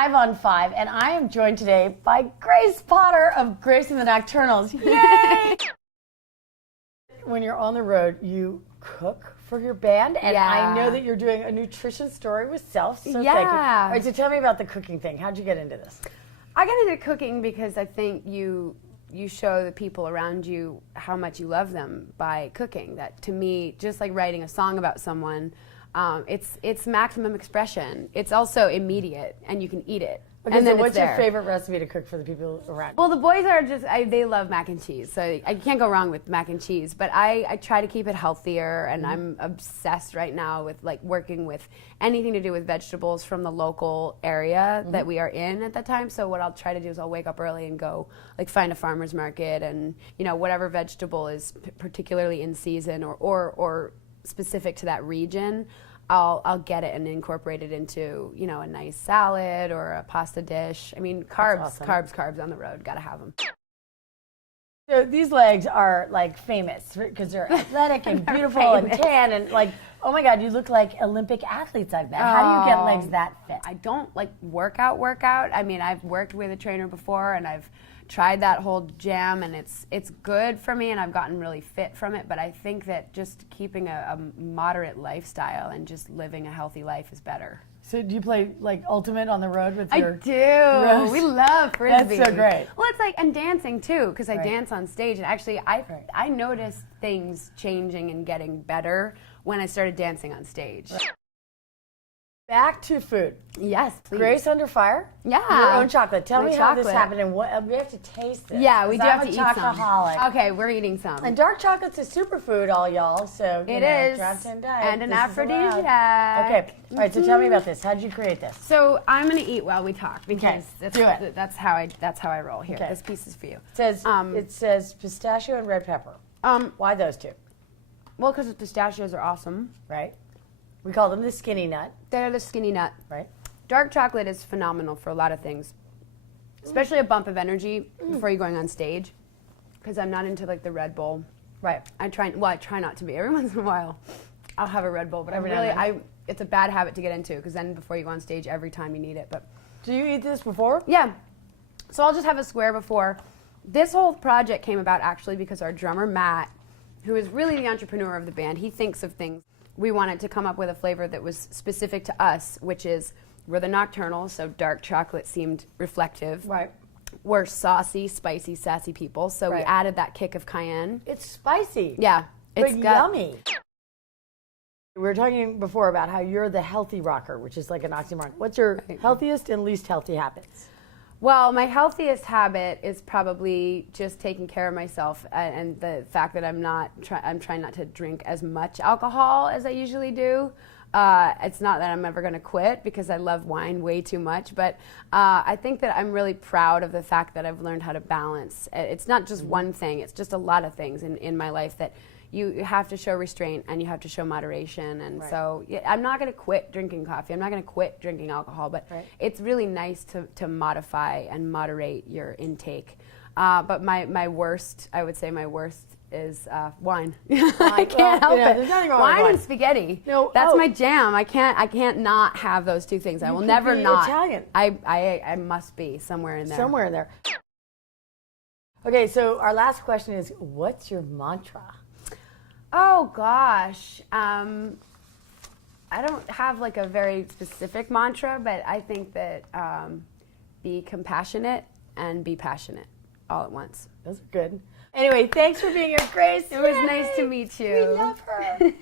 5 on 5, and I am joined today by Grace Potter of Grace and the Nocturnals. Yay! When you're on the road, you cook for your band, and I know that you're doing a nutrition story with Self, so thank you. All right, so tell me about the cooking thing. How'd you get into this? I got into cooking because I think you show the people around you how much you love them by cooking. That, to me, just like writing a song about someone, it's maximum expression. It's also immediate, and you can eat it. Okay, and then so what's it's your favorite recipe to cook for the people around you? Well, the boys are just, they love mac and cheese, so I can't go wrong with mac and cheese, but I try to keep it healthier, and I'm obsessed right now with like working with anything to do with vegetables from the local area that we are in at that time. So what I'll try to do is I'll wake up early and go like find a farmer's market, and whatever vegetable is particularly in season or specific to that region, I'll get it and incorporate it into, a nice salad or a pasta dish. I mean, carbs on the road, gotta have them. So these legs are like famous because they're athletic and beautiful and tan and like, oh my God, you look like Olympic athletes I've met. How do you get legs that fit? I don't like workout. I mean, I've worked with a trainer before, and I've tried that whole jam, and it's good for me, and I've gotten really fit from it, but I think that just keeping a moderate lifestyle and just living a healthy life is better. So do you play like ultimate on the road with your... I do. We love Frisbee. That's so great. Well, it's like, and dancing too, because I dance on stage, and actually I noticed things changing and getting better when I started dancing on stage. Back to food. Yes, please. Grace Under Fire? Yeah. Your own chocolate. Tell me how this chocolate. happened, and what we have to taste this. Yeah, we do have to eat some. Chocoholic. Okay, we're eating some. And dark chocolate's a superfood, all y'all, so it is. draft and diet. And an this is aphrodisiac. Okay, all right, so tell me about this. How did you create this? So I'm gonna eat while we talk, because do that's how I roll. Here, this piece is for you. It says pistachio and red pepper. Why those two? Well, because the pistachios are awesome. Right. We call them the skinny nut. They're the skinny nut. Right. Dark chocolate is phenomenal for a lot of things, especially a bump of energy before you're going on stage, because I'm not into like the Red Bull. Right. I try not to be. Every once in a while, I'll have a Red Bull, but it's a bad habit to get into, because then before you go on stage, every time you need it. But do you eat this before? Yeah. So I'll just have a square before. This whole project came about actually because our drummer, Matt, who is really the entrepreneur of the band, he thinks of things. We wanted to come up with a flavor that was specific to us, which is, we're the Nocturnals, so dark chocolate seemed reflective. Right. We're saucy, spicy, sassy people, so we added that kick of cayenne. It's spicy. Yeah. It's yummy. We were talking before about how you're the healthy rocker, which is like an oxymoron. What's your healthiest and least healthy habits? Well, my healthiest habit is probably just taking care of myself, and the fact that I'm trying not to drink as much alcohol as I usually do. It's not that I'm ever going to quit, because I love wine way too much, but I think that I'm really proud of the fact that I've learned how to balance. It's not just one thing, it's just a lot of things in my life that you have to show restraint and you have to show moderation. And so I'm not going to quit drinking coffee. I'm not going to quit drinking alcohol, but it's really nice to modify and moderate your intake. But my worst, I would say my worst is wine. I can't help it. There's nothing wrong wine with wine and spaghetti. No, that's my jam. I can't not have those two things. I will never not. Italian. I must be somewhere in there. Somewhere in there. Okay, so our last question is, what's your mantra? Oh gosh, I don't have like a very specific mantra, but I think that be compassionate and be passionate all at once. Those are good. Anyway, thanks for being here, Grace. It was nice to meet you. We love her.